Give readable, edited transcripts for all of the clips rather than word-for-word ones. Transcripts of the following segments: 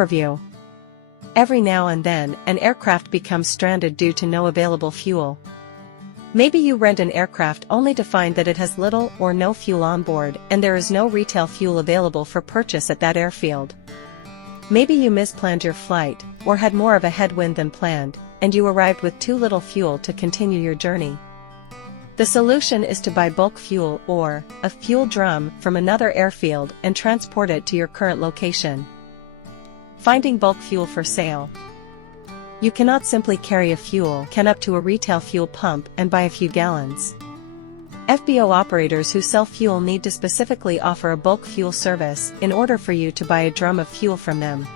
Overview. Every now and then, an aircraft becomes stranded due to no available fuel. Maybe you rent an aircraft only to find that it has little or no fuel on board and there is no retail fuel available for purchase at that airfield. Maybe you misplanned your flight, or had more of a headwind than planned, and you arrived with too little fuel to continue your journey. The solution is to buy bulk fuel or a fuel drum from another airfield and transport it to your current location. Finding bulk fuel for sale. You cannot simply carry a fuel can up to a retail fuel pump and buy a few gallons. FBO operators who sell fuel need to specifically offer a bulk fuel service in order for you to buy a drum of fuel from them.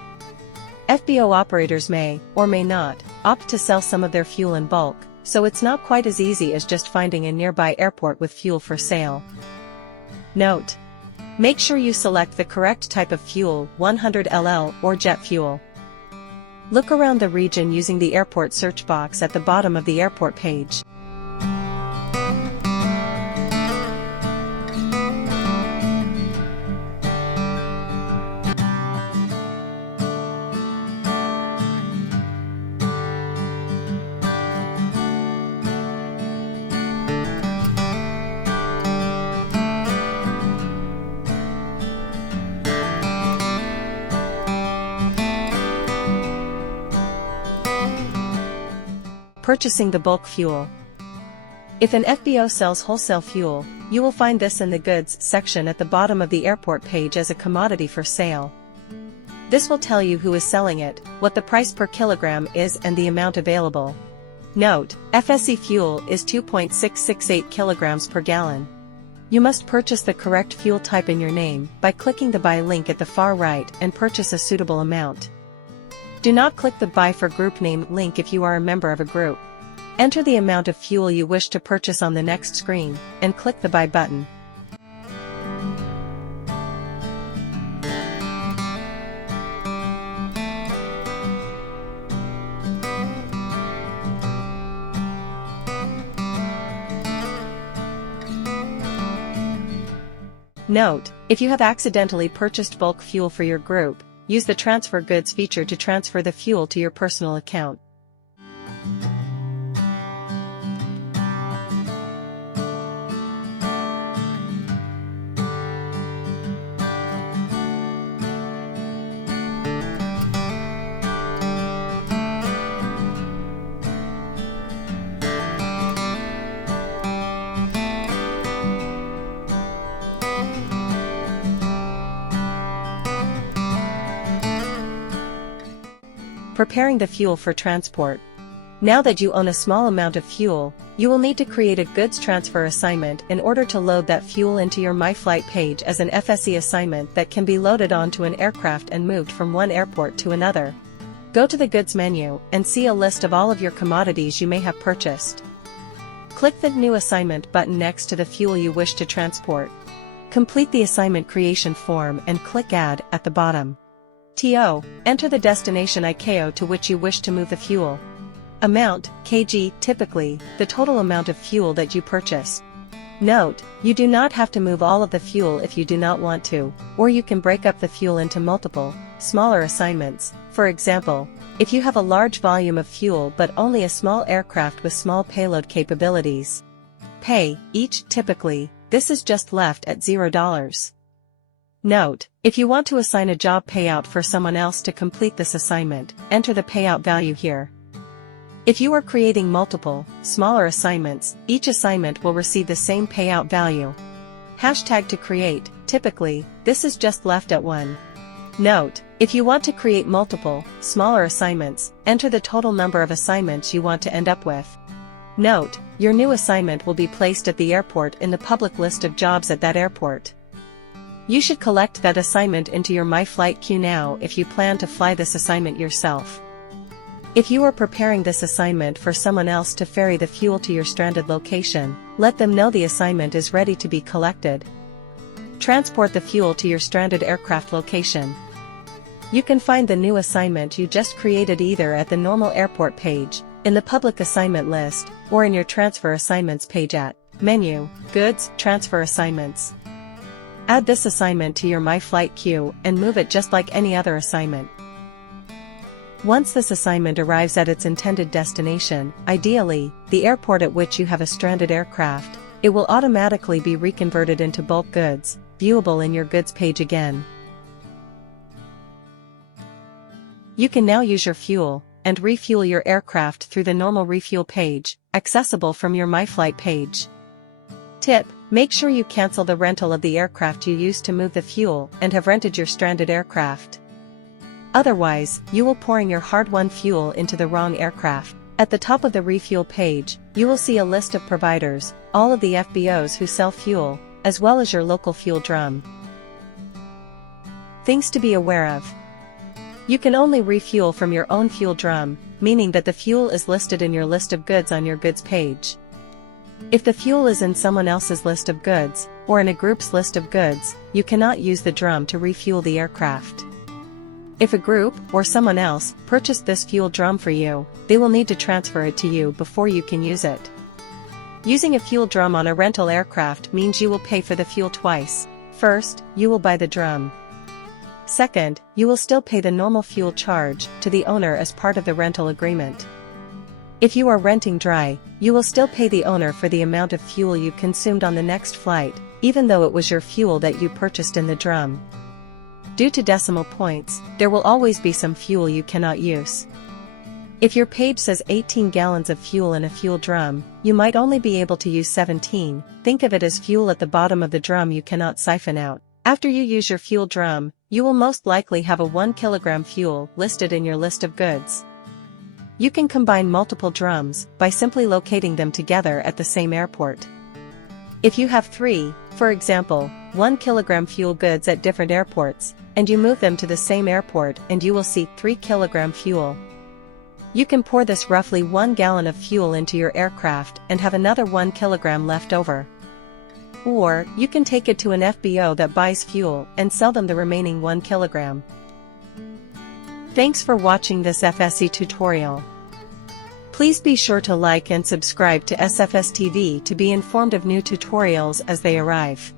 FBO operators may, or may not, opt to sell some of their fuel in bulk, so it's not quite as easy as just finding a nearby airport with fuel for sale. Note: make sure you select the correct type of fuel, 100 LL or jet fuel. Look around the region using the airport search box at the bottom of the airport page. Purchasing the bulk fuel. If an FBO sells wholesale fuel, you will find this in the goods section at the bottom of the airport page as a commodity for sale. This will tell you who is selling it, what the price per kilogram is and the amount available. Note: FSE fuel is 2.668 kilograms per gallon. You must purchase the correct fuel type in your name by clicking the buy link at the far right and purchase a suitable amount. Do not click the Buy for Group Name link if you are a member of a group. Enter the amount of fuel you wish to purchase on the next screen, and click the Buy button. Note: if you have accidentally purchased bulk fuel for your group, use the Transfer Goods feature to transfer the fuel to your personal account. Preparing the fuel for transport. Now that you own a small amount of fuel, you will need to create a goods transfer assignment in order to load that fuel into your My Flight page as an FSE assignment that can be loaded onto an aircraft and moved from one airport to another. Go to the Goods menu and see a list of all of your commodities you may have purchased. Click the New Assignment button next to the fuel you wish to transport. Complete the assignment creation form and click Add at the bottom. TO. Enter the destination ICAO to which you wish to move the fuel. Amount, kg, typically, the total amount of fuel that you purchase. Note: you do not have to move all of the fuel if you do not want to, or you can break up the fuel into multiple, smaller assignments. For example, if you have a large volume of fuel but only a small aircraft with small payload capabilities. Pay, each, typically, this is just left at $0. Note: if you want to assign a job payout for someone else to complete this assignment, enter the payout value here. If you are creating multiple, smaller assignments, each assignment will receive the same payout value. Hashtag to create, typically, this is just left at 1. Note: if you want to create multiple, smaller assignments, enter the total number of assignments you want to end up with. Note: your new assignment will be placed at the airport in the public list of jobs at that airport. You should collect that assignment into your My Flight queue now if you plan to fly this assignment yourself. If you are preparing this assignment for someone else to ferry the fuel to your stranded location, let them know the assignment is ready to be collected. Transport the fuel to your stranded aircraft location. You can find the new assignment you just created either at the normal airport page, in the public assignment list, or in your Transfer Assignments page at Menu, Goods, Transfer Assignments. Add this assignment to your My Flight queue and move it just like any other assignment. Once this assignment arrives at its intended destination, ideally, the airport at which you have a stranded aircraft, it will automatically be reconverted into bulk goods, viewable in your goods page again. You can now use your fuel and refuel your aircraft through the normal refuel page, accessible from your My Flight page. Tip: make sure you cancel the rental of the aircraft you used to move the fuel and have rented your stranded aircraft. Otherwise, you will pouring your hard-won fuel into the wrong aircraft. At the top of the refuel page, you will see a list of providers, all of the FBOs who sell fuel, as well as your local fuel drum. Things to be aware of. You can only refuel from your own fuel drum, meaning that the fuel is listed in your list of goods on your goods page. If the fuel is in someone else's list of goods, or in a group's list of goods, you cannot use the drum to refuel the aircraft. If a group, or someone else, purchased this fuel drum for you, they will need to transfer it to you before you can use it. Using a fuel drum on a rental aircraft means you will pay for the fuel twice. First, you will buy the drum. Second, you will still pay the normal fuel charge to the owner as part of the rental agreement. If you are renting dry, you will still pay the owner for the amount of fuel you consumed on the next flight, even though it was your fuel that you purchased in the drum. Due to decimal points, there will always be some fuel you cannot use. If your page says 18 gallons of fuel in a fuel drum, you might only be able to use 17. Think of it as fuel at the bottom of the drum you cannot siphon out. After you use your fuel drum, you will most likely have a 1 kilogram fuel listed in your list of goods. You can combine multiple drums by simply locating them together at the same airport. If you have 3, for example, 1 kilogram fuel goods at different airports, and you move them to the same airport, and you will see 3 kilogram fuel. You can pour this roughly 1 gallon of fuel into your aircraft and have another 1 kilogram left over. Or, you can take it to an FBO that buys fuel and sell them the remaining 1 kilogram. Thanks for watching this FSE tutorial. Please be sure to like and subscribe to SFS TV to be informed of new tutorials as they arrive.